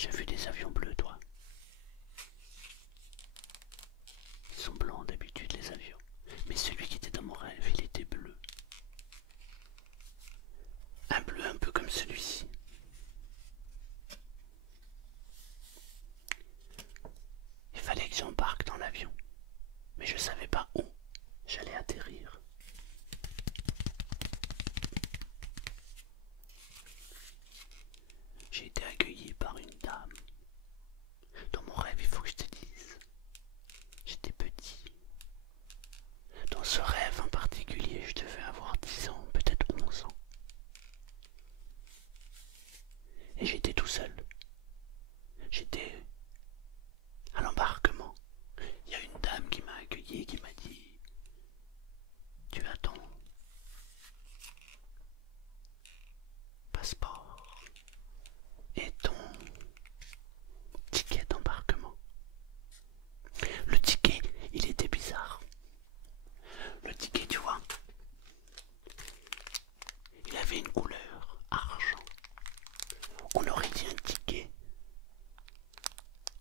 déjà vu des avions bleus, toi? Ils sont blancs d'habitude, les avions. Mais celui qui était dans mon rêve, il était bleu. Un bleu un peu comme celui-ci. Il fallait que j'embarque dans l'avion. Mais je savais pas où j'allais atterrir. J'ai été accueilli par une dame. Dans mon rêve, il faut que je te dise, j'étais petit. Dans ce rêve en particulier, je devais avoir 10 ans, peut-être 11 ans. Et j'étais tout seul. J'étais à l'embarquement. Il y a une dame qui m'a accueilli et qui m'a dit: tu as ton passeport et ton ticket d'embarquement. Le ticket, il était bizarre. Le ticket, tu vois, il avait une couleur argent. On aurait dit un ticket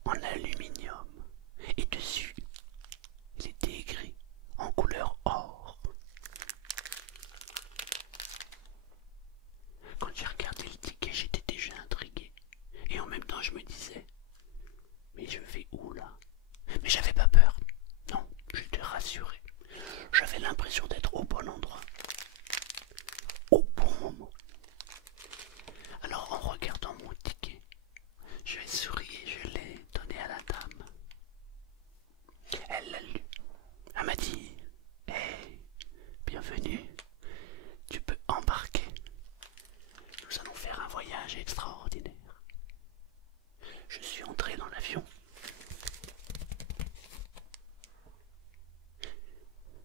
en aluminium. Et dessus, il était écrit en couleur or. Quand j'ai regardé le ticket, j'étais déjà intrigué. Et en même temps, je me disais: mais je vais où là? Mais j'avais pas peur. Non, j'étais rassuré. J'avais l'impression d'être au bon endroit. Au bon moment. Alors en regardant mon ticket, je l'ai souri et je l'ai donné à la dame. Elle l'a lu. Elle m'a dit: hey, bienvenue, tu peux embarquer. Nous allons faire un voyage extraordinaire. Je suis entré dans l'avion.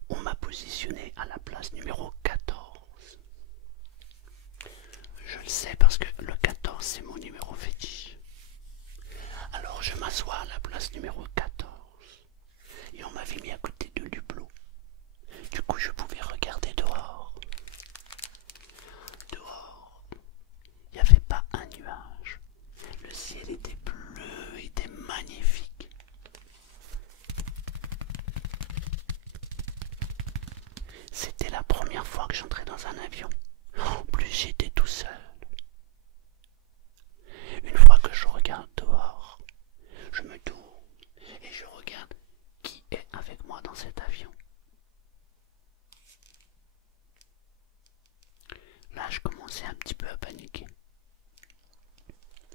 On m'a positionné à la place numéro 14. Je le sais parce que le 14 c'est mon numéro fétiche. Alors je m'assois à la place numéro 14. Et on m'avait mis à côté de l'hublot. Du coup je pouvais regarder dehors. Dehors, il n'y avait pas un nuage. Le ciel était bleu, était magnifique. C'était la première fois que j'entrais dans un avion. En plus, j'étais tout seul. Une fois que je regarde dehors, je me tourne et je regarde qui est avec moi dans cet avion. Là, je commençais un petit peu à paniquer.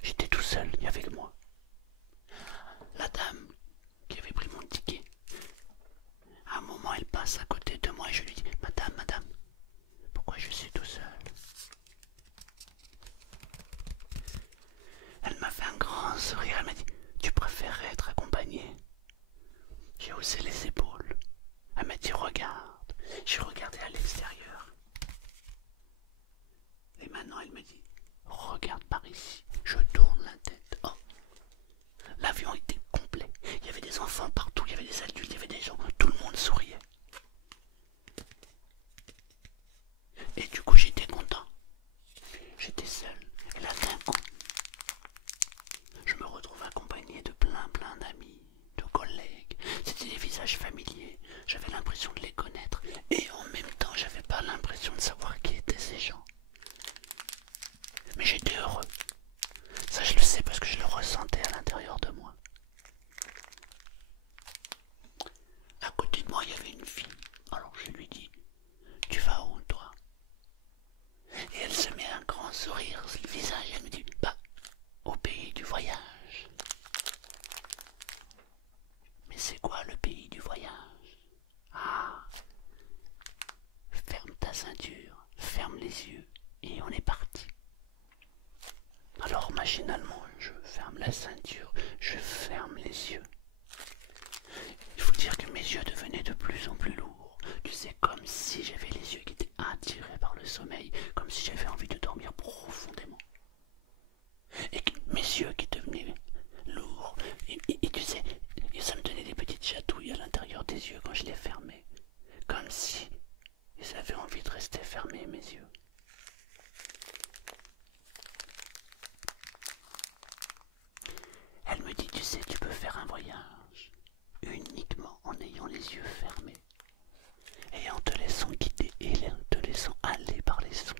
J'étais tout seul, il y avait que moi. La dame qui avait pris mon ticket, à un moment, elle passe à côté de moi et je lui dis: madame, madame, pourquoi je suis tout seul? Elle m'a fait un grand sourire, elle m'a dit: tu préférerais être accompagné? J'ai haussé les épaules. Elle m'a dit: regarde. J'ai regardé à l'extérieur. Et maintenant elle me dit: regarde par ici. Je tourne la tête. Oh, l'avion était complet. Il y avait des enfants partout, il y avait des adultes, il y avait des gens. Tout le monde souriait. Et du coup j'étais content. J'étais seul. Et là d'un coup, je me retrouve accompagné de plein d'amis, de collègues. C'était des visages familiers. J'avais l'impression de les connaître. Et en même temps, j'avais pas l'impression de savoir qui étaient ces gens. Mais j'étais heureux. Ça, je le sais parce que je le ressentais à l'intérieur de moi. À côté de moi, il y avait une fille. Alors je lui dis: tu vas où, toi? Et elle se met un grand sourire sur le visage. Elle me dit: bah, au pays du voyage. Mais c'est quoi le pays du voyage? Ah, ferme ta ceinture, ferme les yeux, et on est parti. Alors machinalement, je ferme la ceinture, je ferme les yeux. Il faut dire que mes yeux devenaient de plus en plus lourds. Tu sais, comme si j'avais les yeux qui étaient attirés par le sommeil, comme si j'avais envie de dormir profondément. Et mes yeux qui devenaient lourds, et tu sais, et ça me donnait des petites chatouilles à l'intérieur des yeux quand je les fermais. Comme si ils avaient envie de rester fermés, mes yeux. sais, tu peux faire un voyage uniquement en ayant les yeux fermés et en te laissant guider et en te laissant aller par les sons.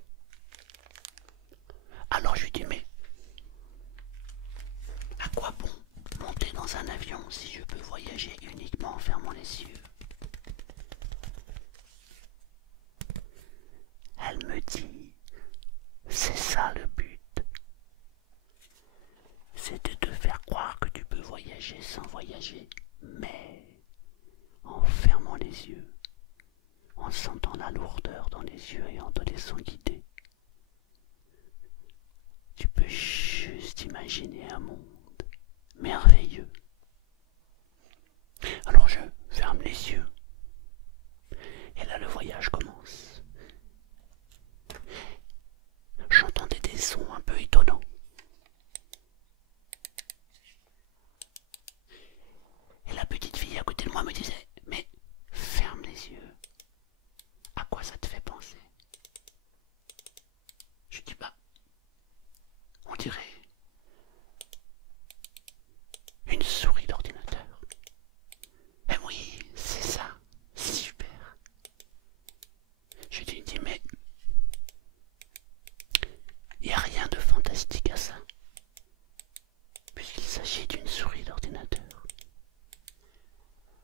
Alors je lui dis, mais à quoi bon monter dans un avion si je peux voyager uniquement en fermant les yeux? Elle me dit, c'est ça le but. C'est de te faire croire que tu peux voyager sans voyager, mais en fermant les yeux, en sentant la lourdeur dans les yeux et en te laissant guider. Tu peux juste imaginer un monde merveilleux. Alors je ferme les yeux et là le voyage commence. J'entendais des sons un peu étonnants. Et la petite fille à côté de moi me disait, mais ferme les yeux. À quoi ça te fait penser? Je dis, bah, on dirait une souris d'ordinateur. Eh oui, c'est ça, super. Je lui dis, mais il n'y a rien de fantastique à ça, puisqu'il s'agit d'une souris d'ordinateur.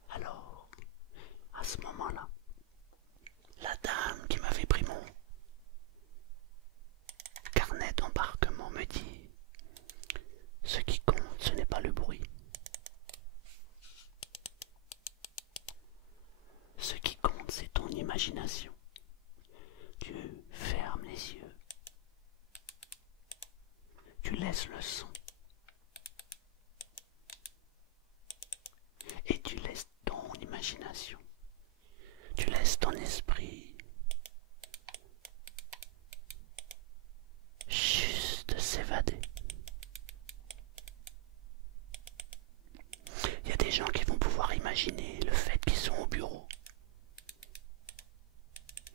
Alors, à ce moment-là, la dame qui m'avait pris mon carnet d'embarquement me dit, ce qui compte, ce n'est pas le bruit. Ce qui compte, c'est ton imagination. Tu fermes les yeux. Tu laisses le son. Et tu laisses ton imagination. Tu laisses ton esprit juste s'évader. Il y a des gens qui vont pouvoir imaginer le fait qu'ils sont au bureau.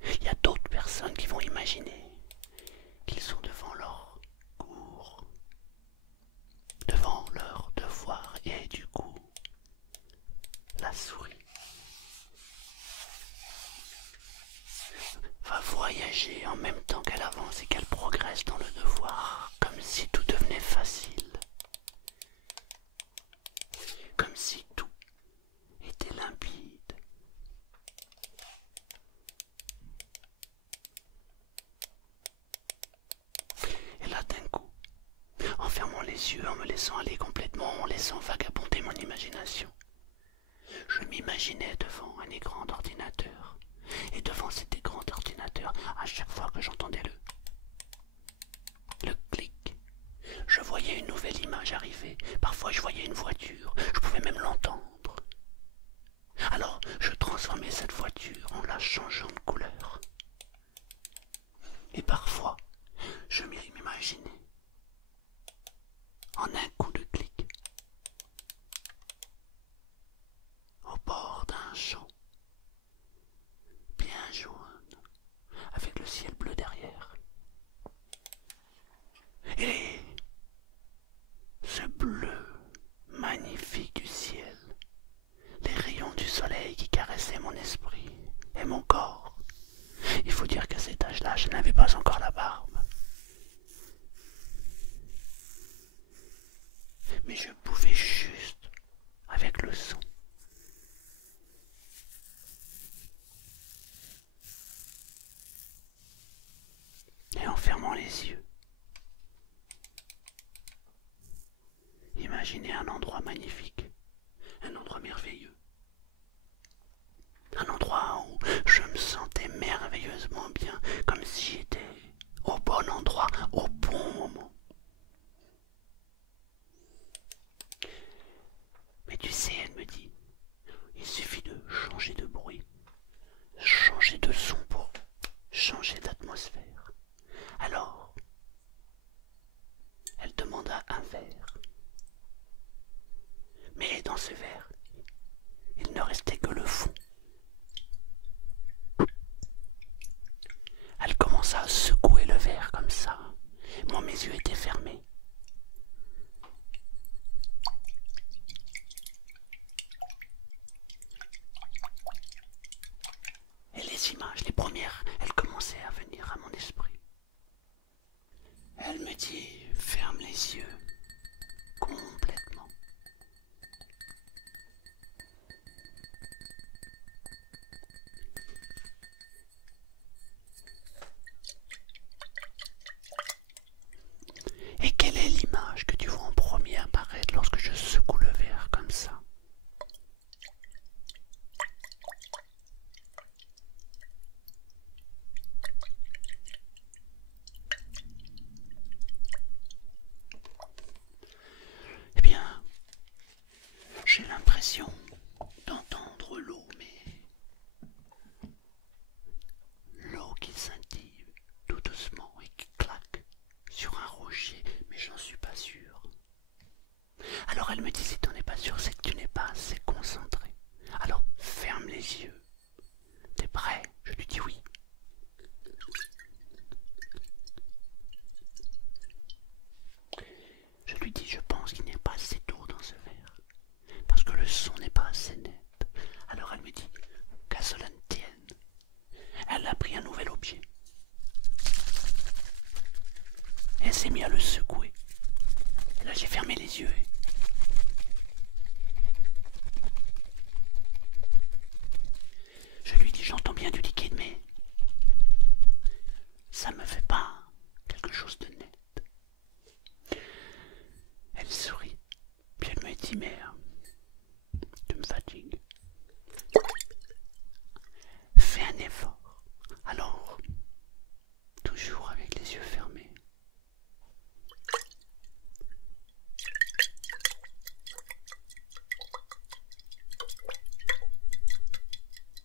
Il y a d'autres personnes qui vont imaginer qu'ils sont devant leur cours, devant leur devoir, et du coup, la souris va voyager en même temps qu'elle avance et qu'elle progresse dans le devoir, comme si tout devenait facile, comme si tout était limpide. Et là d'un coup, en fermant les yeux, en me laissant aller complètement, en laissant vagabonder mon imagination, je m'imaginais devant un écran d'ordinateur. Et devant cet écran d'ordinateur, à chaque fois que j'entendais le clic, je voyais une nouvelle image arriver. Parfois je voyais une voiture, je pouvais même l'entendre. Alors je transformais cette voiture en la changeant de couleur. Et parfois, je m'imaginais en un coup de clic au bord d'un champ bien jaune avec le ciel bleu derrière. Et ce bleu magnifique du ciel, les rayons du soleil qui caressaient mon esprit et mon corps. Il faut dire qu'à cet âge-là, je n'avais pas encore la barbe. Mais je pouvais juste, avec le son, et en fermant les yeux, imaginer un endroit magnifique, un endroit merveilleux, un endroit où je me sentais merveilleusement bien, comme si j'étais au bon endroit, au bon moment. Mais tu sais, elle me dit, il suffit de changer de bruit, changer de son pour changer d'atmosphère. Alors, elle demanda un verre. Mais dans ce verre, il ne restait que le fond. Elle commença à secouer le verre comme ça. Moi, mes yeux étaient fermés. elle commençait à venir à mon esprit. Elle me dit, ferme les yeux, complètement. Et quelle est l'image que tu vois en premier apparaître lorsque je secoue le verre comme ça? Eh bien, j'ai l'impression d'entendre l'eau, mais l'eau qui scintille tout doucement et qui claque sur un rocher, mais j'en suis pas sûr. Alors elle me dit, si tu n'en es pas sûr, c'est que tu n'es pas assez concentré. Alors ferme les yeux. T'es prêt? Je lui dis oui. Je lui dis, je pense qu'il n'y a pas assez d'eau dans ce verre, parce que le son n'est pas assez net. Alors elle me dit, qu'à cela ne tienne. Elle a pris un nouvel objet. Elle s'est mise à le secouer. Et là j'ai fermé les yeux. Je lui dis, j'entends bien du liquide, mais ça me fait pas quelque chose de net. Elle sourit, puis elle me dit, mais tu me fatigues. Fais un effort. Alors, toujours avec les yeux fermés.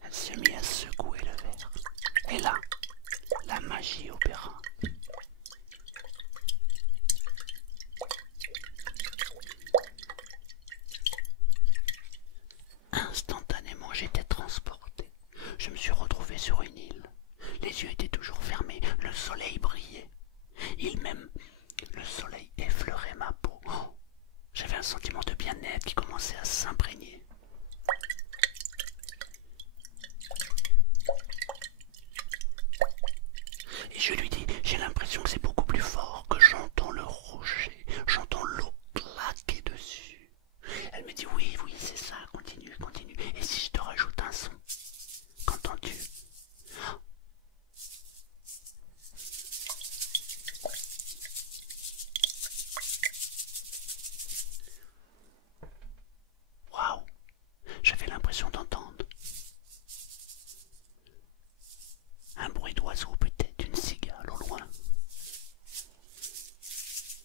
Elle se mit à secouer le verre. Et là, la magie opéra. Instantanément, j'étais transporté. Je me suis retrouvé sur une île. Les yeux étaient toujours fermés, le soleil brillait. Le soleil effleurait ma peau. Oh, j'avais un sentiment de bien-être qui commençait à s'imprégner. Et je lui dis, j'ai l'impression que c'est beaucoup plus fort, que j'entends le rocher, j'entends l'eau claquer dessus. Elle me dit, oui, oui, c'est ça, continue, continue. Et si je te rajoute un son, qu'entends-tu? Waouh, j'avais l'impression d'entendre un bruit d'oiseau, peut-être une cigale au loin.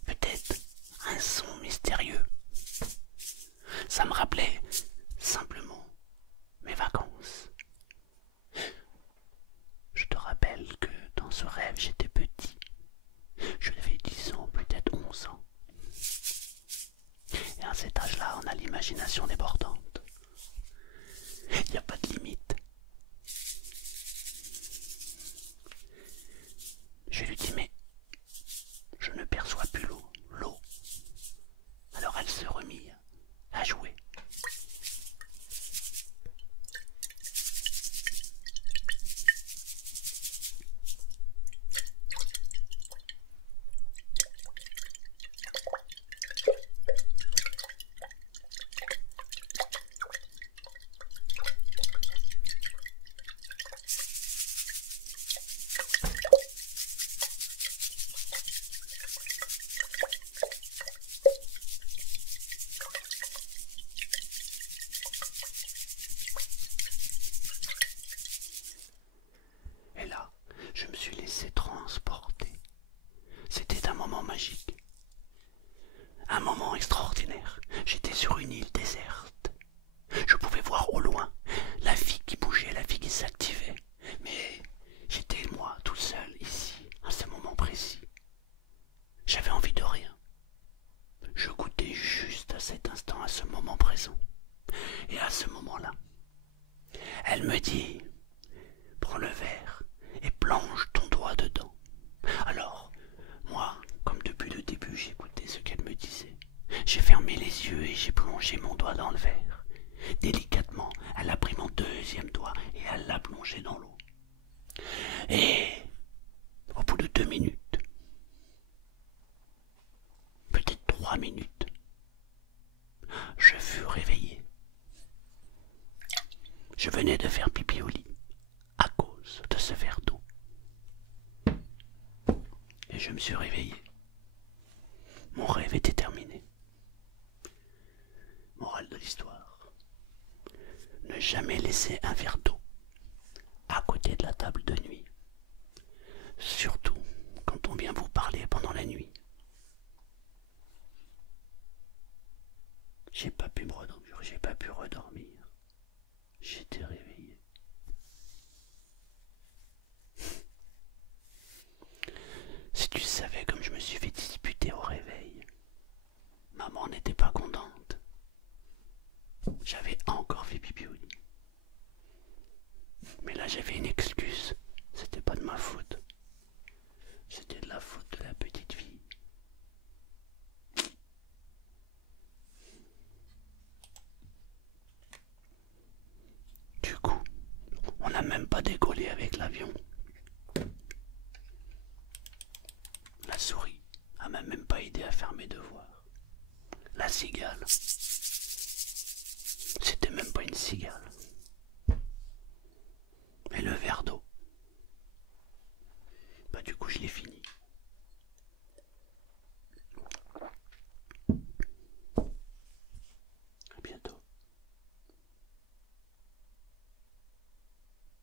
Peut-être un son mystérieux. Ça me rappelait simplement mes vacances. Je te rappelle que dans ce rêve j'étais petit. Je devais 10 ans, peut-être 11 ans. Et à cet âge-là, on a l'imagination débordante. Il n'y a pas de limite. Je lui dis, mais je ne perçois plus l'eau. Alors elle se remit à jouer. Et là, je me suis laissé transporter. C'était un moment magique. Un moment extraordinaire. J'étais sur une île déserte. Je pouvais voir au loin la vie qui bougeait, la vie qui s'activait. Mais j'étais moi tout seul ici, à ce moment précis. J'avais envie de rien. Je goûtais juste à cet instant, à ce moment présent. Et à ce moment-là, elle me dit, prends le verre et plonge ton doigt dedans. Alors, moi, comme depuis le début j'écoutais ce qu'elle me disait, j'ai fermé les yeux et j'ai plongé mon doigt dans le verre. Délicatement, elle a pris mon deuxième doigt et elle l'a plongé dans l'eau. Et au bout de 2 minutes, peut-être 3 minutes, je fus réveillé. Je venais de faire pipi au lit à cause de ce verre d'eau. Et je me suis réveillé. Mon rêve était terminé. Morale de l'histoire. Ne jamais laisser un verre d'eau à côté de la table de nuit. Surtout quand on vient vous parler pendant la nuit. J'ai pas pu me redormir, j'ai pas pu redormir. J'étais réveillé. Si tu savais comme je me suis fait disputer au réveil, maman n'était pas contente. J'avais encore fait pipi au lit. Mais là j'avais une excuse, c'était pas de ma faute. C'était de la faute de la petite fille. Du coup, on n'a même pas décollé avec l'avion. La souris, elle m'a même pas aidé à faire mes devoirs. La cigale, c'était même pas une cigale.